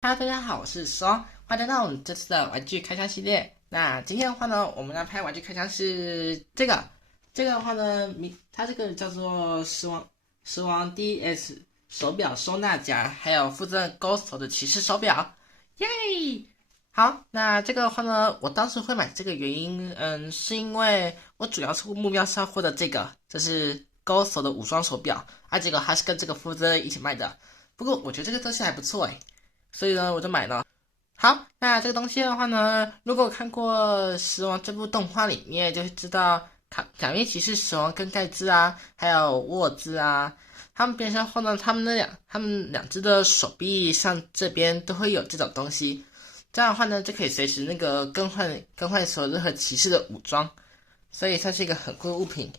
哈喽，大家好，我是双，欢迎来到我们这次的玩具开箱系列。那今天的话呢，我们要拍玩具开箱是这个，这个的话呢，它这个叫做狮王 DS 手表收纳夹，还有附赠 Ghost 的骑士手表，耶！好，那这个的话呢，我当时会买这个原因，是因为我主要是目标是要获得这是 Ghost 的武装手表，结果还是跟这个附赠一起卖的。不过我觉得这个东西还不错诶。所以呢，我就买了。好，那这个东西的话呢，如果看过《死亡》这部动画里面，就会知道假面骑士死亡跟盖兹啊，还有沃兹啊，他们变身后呢，他们两只的手臂上这边都会有这种东西。这样的话呢，就可以随时那个更换所有任何骑士的武装，所以它是一个很酷的物品。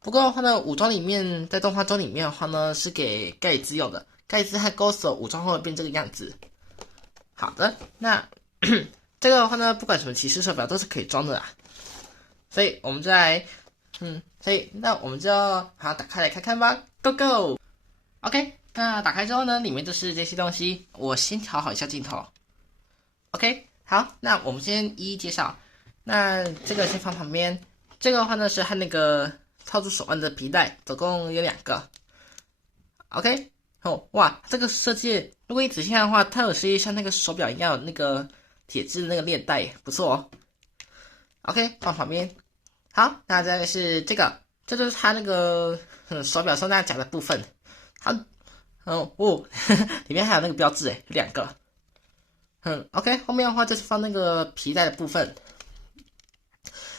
不过的话呢，武装里面在动画中里面的话呢，是给盖兹用的。盖茨和 Ghost 武装后变这个样子。好的，那这个的话呢，不管什么骑士手表都是可以装的啦。所以我们就来，那我们就好打开来看看吧，Go Go。OK， 那打开之后呢，里面就是这些东西。我先调好一下镜头。OK， 好，那我们先一一介绍。那这个先放旁边。这个的话呢是和那个套住手腕的皮带，总共有2个。OK。哇，这个设计，如果你仔细看的话，它有设计像那个手表一样有那个铁质的那个链带，不错哦。OK， 放旁边。好，那这个是这个，这就是它那个手表收纳夹的部分。它，里面还有那个标志诶，有2个。OK， 后面的话就是放那个皮带的部分。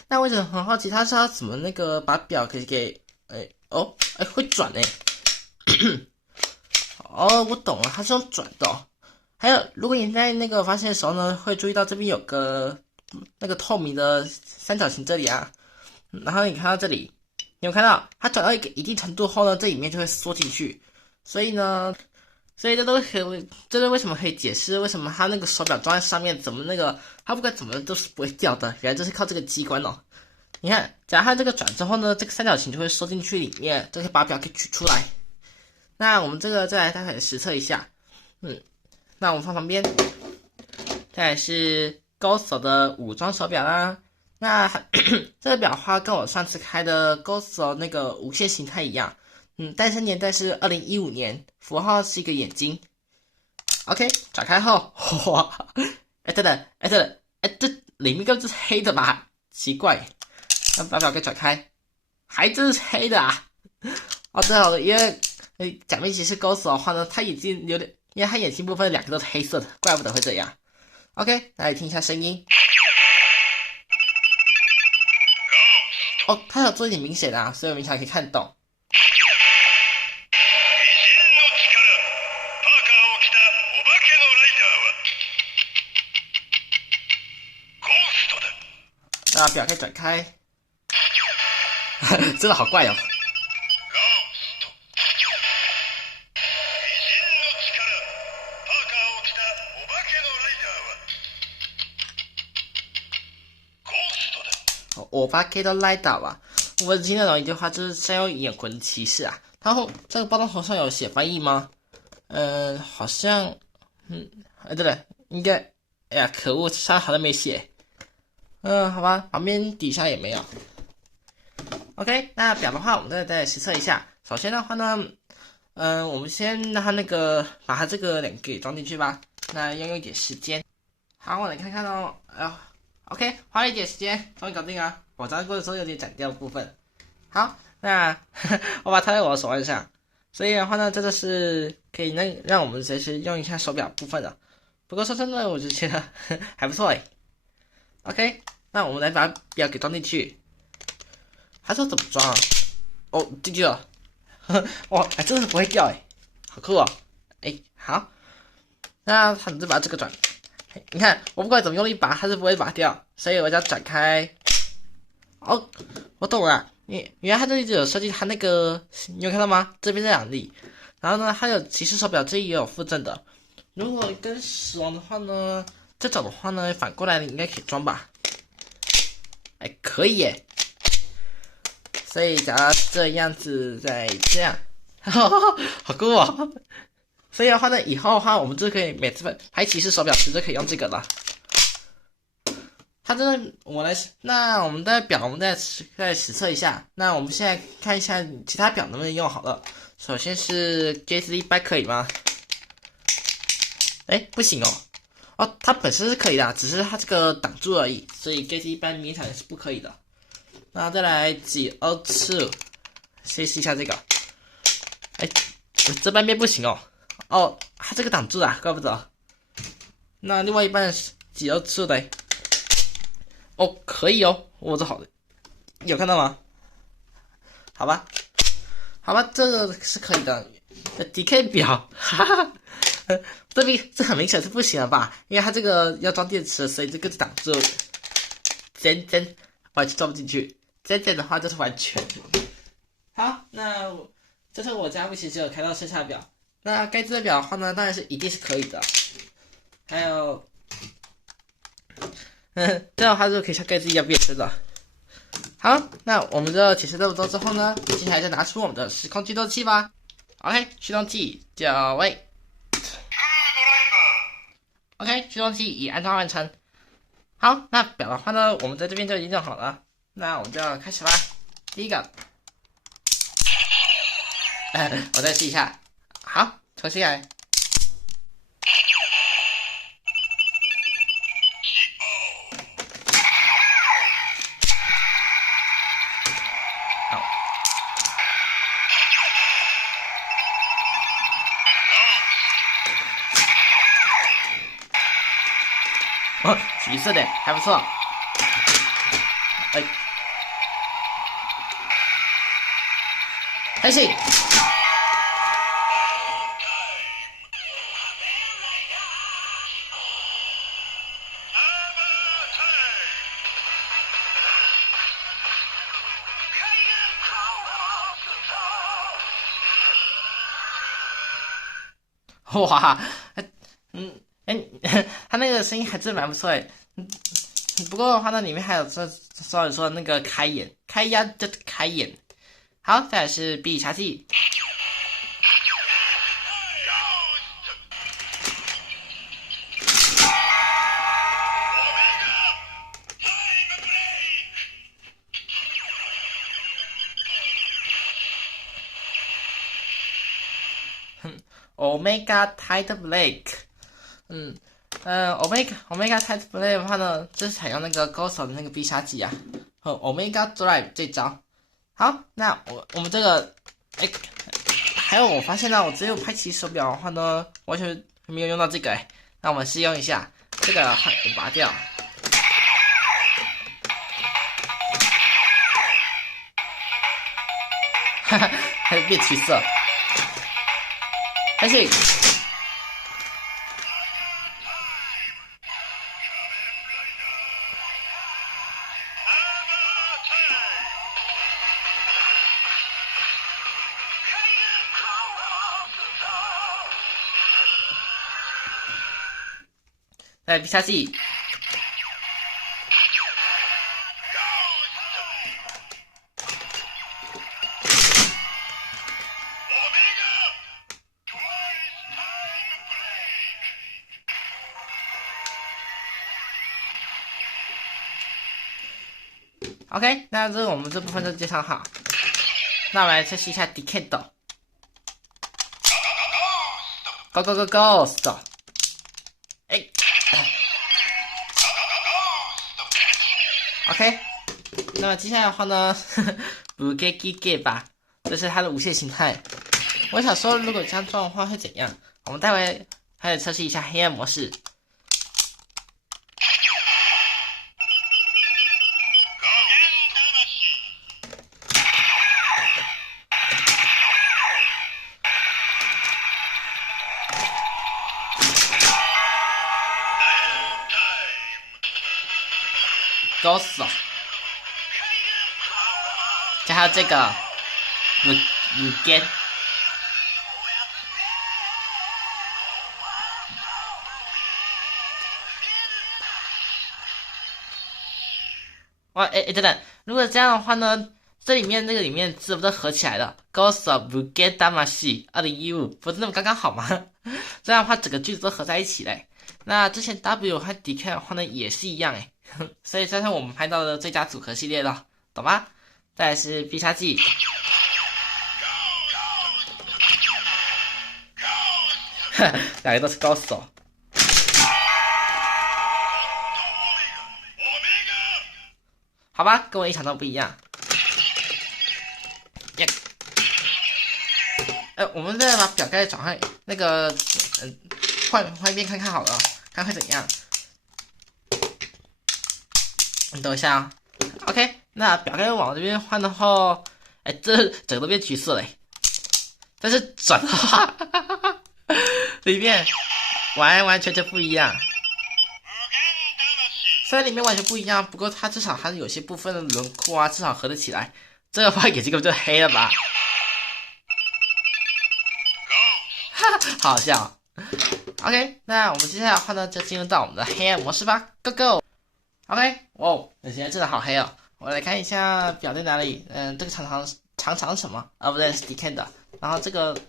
那为什么很好奇，它是要怎么那个把表给会转诶。哦，我懂了，它是用转的哦。还有，如果你在那个发现的时候呢，会注意到这边有个那个透明的三角形这里啊，然后你看到这里，你有看到它转到一定程度后呢，这里面就会缩进去。所以呢，这是为什么可以解释为什么它那个手表装在上面，怎么那个它不管怎么都是不会掉的，原来就是靠这个机关哦。你看，假如它这个转之后呢，这个三角形就会缩进去里面，就可以把表给取出来。那我们这个再来待会实测一下，那我们放旁边。再来是 Ghost 的武装手表啦。那这个表花跟我上次开的 Ghost 那个无限形态一样，诞生年代是2015年，符号是一个眼睛。OK， 打开后，哇，对了，这里面根本就是黑的吧？奇怪，那把表给转开，还真是黑的啊！哦，对了，因为假面骑士 Ghost 的话呢，他眼睛有点，因为他眼睛部分2个都是黑色的，怪不得会这样。OK， 来听一下声音。哦，他有做一点明显啊，所以我们才可以看懂。那表可以转开，真的好怪哦。我把 K 都拉倒吧。我听得懂一句话，就是山有眼魂骑士啊。然后这个包装头上有写翻译吗？好像，对了，应该，哎呀，可恶，上好像没写。好吧，旁边底下也没有。OK， 那表的话，我们再实测一下。首先的话呢，我们先让它把它这个2个给装进去吧。那要用一点时间。好，我来看看哦。OK， 花了一点时间，终于搞定了。我粘过的时候有点斩掉的部分。好，那我把它在我的手腕上，所以的话呢，这个是可以让我们随时用一下手表部分的。不过说真的，我就觉得还不错诶。OK， 那我们来把表给装进去。它说怎么装啊？哦，进去了。哇，还真的不会掉诶，好酷哦。好，那它就把这个转。你看，我不管怎么用力拔，它是不会拔掉，所以我就要转开。哦，我懂了，原来它这里有设计，它那个你有看到吗？这边这2粒，然后呢，它有骑士手表，这里也有附赠的。如果跟死亡的话呢，这种的话呢，反过来你应该可以装吧？可以耶。所以假如这样子再这样，好酷哦。所以的话呢，以后的话我们就可以每次拍骑士手表时就可以用这个了。它真的，那我们的表我们再实测一下。那我们现在看一下其他表能不能用好了。首先是 Gatsby Bike 可以吗？哎，不行哦。哦，它本身是可以的，只是它这个挡住而已，所以 Gatsby Bike 勉强是不可以的。那再来GO2，先试一下这个。哎，这半边不行哦。哦，它这个挡住了，怪不得。那另外一半是GO2的。哦，可以哦，我这好的，有看到吗？好吧，好吧，这个是可以的。DK 表，哈哈，这很明显是不行了吧？因为它这个要装电池，所以这个挡住，真完全装不进去。真的话就是完全。好，那这是我家目前只有开到剩下的表。那该支的表的话呢，当然是一定是可以的。还有。这样的话就可以像盖子一样变身了。好，那我们就解释这么多之后呢，接下来就拿出我们的时空驱动器吧。OK， 驱动器就位。OK， 驱动器已安装完成。好，那表的话呢，我们在这边就已经弄好了。那我们就开始吧。第一个，我再试一下。好，重新来。哦，橘色的还不错。哎，还行。哇，他那个声音还真蛮不错哎。不过的话呢，里面还有说那个开眼、开压的开眼。好，再来是必杀技。Omega Tide Blake，Omega Tide Blake 的话呢，这是采用那个高手的那个必杀技啊，和 Omega Drive 这招。好，那我们这个，还有我发现呢，我只有拍骑手表的话呢，完全没有用到这个那我们试用一下，这个我拔掉。哈哈，还是变橘色。还行。来必杀技。OK， 那这我们这部分就介绍好。那我们来测试一下 Decade。Go Go Go Ghost！ OK， 那么接下来的话呢，不给吧，这是它的无限形态。我想说，如果这样装的话会怎样？我们待会还得测试一下黑暗模式。搞死了！加上这个，get。哇，等等，如果这样的话呢，这里面字不都合起来了 ？Ghost of Get Damacy 2015，不是那么刚刚好吗？这样的话整个句子都合在一起嘞。那之前 W 和 DK 的话呢也是一样诶，所以这是我们拍到的最佳组合系列了，懂吗？再来是必杀技，两个都是高手。好吧，跟我一想都不一样。耶！我们再把表盖转换那个，换一遍看看好了，看会怎样。你等一下啊。OK， 那表盖往这边换的话，这整个都变橘色嘞。但是转的话，里面完全不一样。虽然里面完全不一样，不过它至少还是有些部分的轮廓啊，至少合得起来。这个话眼睛根本就黑了吧？好好笑。OK， 那我们接下来的话呢，就进入到我们的黑暗模式吧 ，Go Go。OK， 哇，那现在真的好黑哦。我来看一下表在哪里。这个长长什么？啊，不对，是 DK 的。然后这个，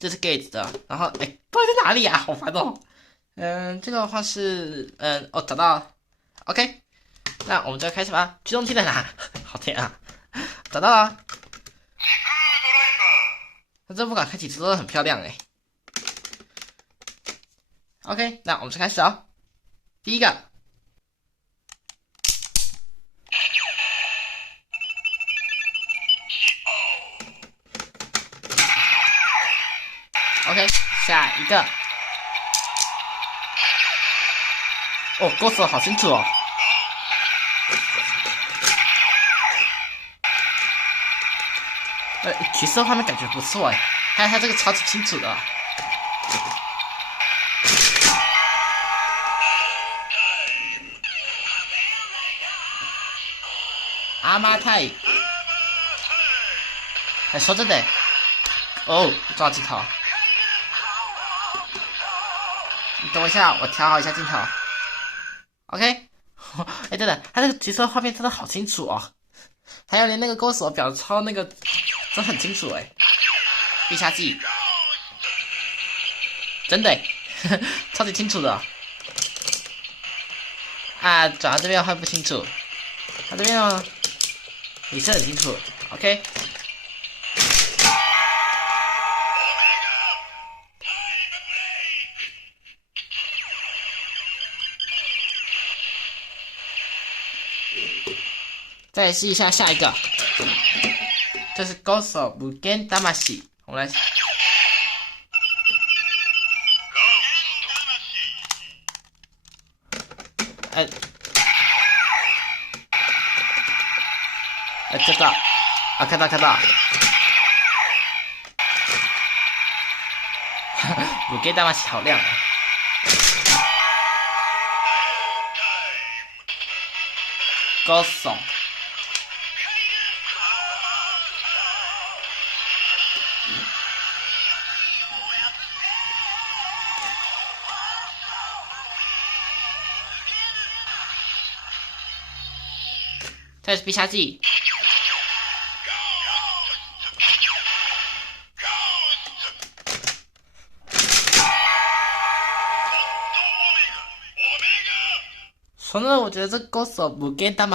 这是 Gates 的。然后，到底在哪里啊？好烦哦。这个的话是，找到了 ，OK， 那我们就开始吧。驱动器在哪？好天啊，找到了。那这不管看几次都很漂亮OK， 那我们就开始哦。第一个，OK， 下一个。哦，歌词好清楚哦。橘色画面感觉不错还有它这个超级清楚的。阿妈太，说真的，抓镜头。你等我一下，我调好一下镜头。OK， 对了，它这个橘色画面真的好清楚哦，还有连那个勾手表超那个，真很清楚必杀技，真的超级清楚的。啊，转到这边的话不清楚，它这边呢也是很清楚。OK。再试一下下一个，这是高手无限魂。我们来，这个啊，看到，无限魂好亮高手。这是必杀技，说真的，我觉得这勾手无限魂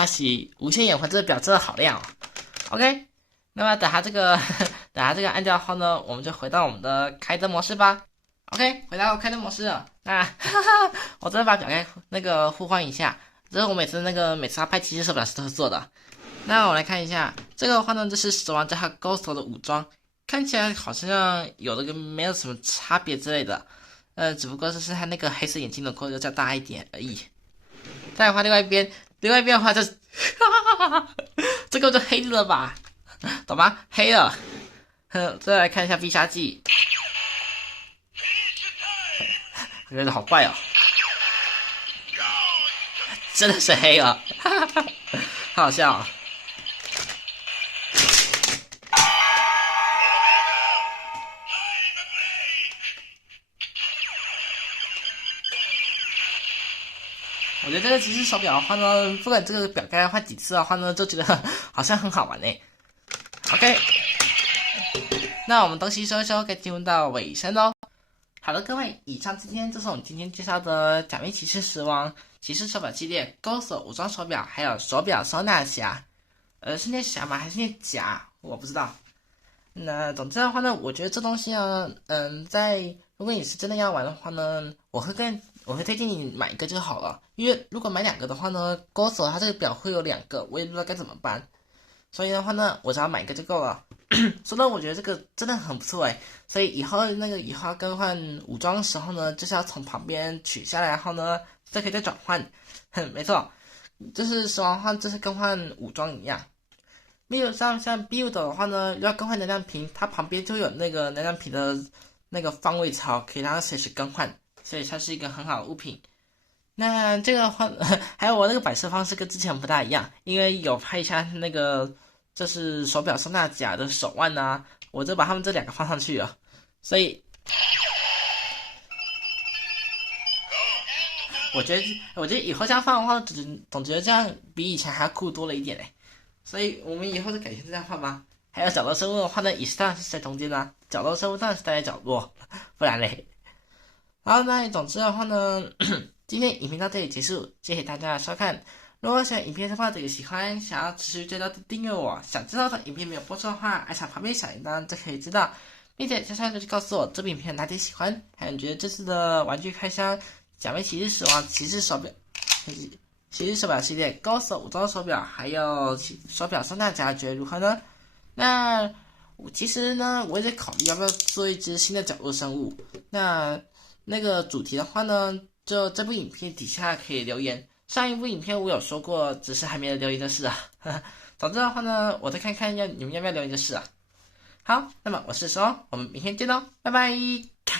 无限眼环这个表真的好亮OK， 那么等它这个按掉后呢，我们就回到我们的开灯模式吧。OK， 回到开灯模式了。那我真的把表盖那个互换一下。这是我每次他拍骑士手表时都是做的。那我来看一下这个的话呢，这是死亡之下 Ghost 的武装，看起来好像有的跟没有什么差别之类的，只不过是他那个黑色眼睛的扣就较大一点而已。再来换另外一边的话就，这个就黑了吧，懂吗？黑了。再来看一下必杀技，我觉得好怪哦。真的是黑了，好好笑啊！我觉得这个骑士手表的话呢，不管这个表盖换几次的话呢，就觉得好像很好玩OK，那我们东西说一说，该进入到尾声喽。好的，各位，以上今天就是我们今天介绍的假面骑士时王骑士手表系列勾手武装手表，还有手表收纳匣。是念匣吗？还是念夹？我不知道。那总之的话呢，我觉得这东西呢，如果你是真的要玩的话呢，我会推荐你买一个就好了，因为如果买两个的话呢，勾手它这个表会有两个，我也不知道该怎么办。所以的话呢，我只要买一个就够了。说的我觉得这个真的很不错诶，所以以后要更换武装的时候呢，就是要从旁边取下来，然后呢，再可以再转换。没错，就是说的话，就是更换武装一样。例如像 build 的话呢，要更换能量瓶，它旁边就有那个能量瓶的那个方位槽，可以让它随时更换，所以它是一个很好的物品。那这个的话，还有我那个摆设方式跟之前不大一样，因为有拍一下那个就是手表收纳夹的手腕啊，我就把它们这两个放上去了，所以我觉得以后这样放的话，总觉得这样比以前还要酷多了一点嘞。所以我们以后就改成这样放吧。还有角落生物的话呢，也是当然是在中间啦、角落生物当然是待在角落，不然嘞。然后那总之的话呢，今天影片到这里结束，谢谢大家的收看。如果喜欢影片的话，这个喜欢，想要持续追到订阅我，想知道的影片没有播出的话，按下旁边小铃铛就可以知道，并且加上就去告诉我这部影片哪里喜欢，还有你觉得这次的玩具开箱假面骑士死亡骑士手表。骑士手表系列、高手武装手表，还有手表收纳夹，觉得如何呢？那其实呢，我也在考虑要不要做一只新的角落生物。那个主题的话呢，就这部影片底下可以留言。上一部影片我有说过，只是还没有留言的事啊。总之的话呢，我再看看你们要不要留言的事啊。好，那么我是说，我们明天见喽，拜拜。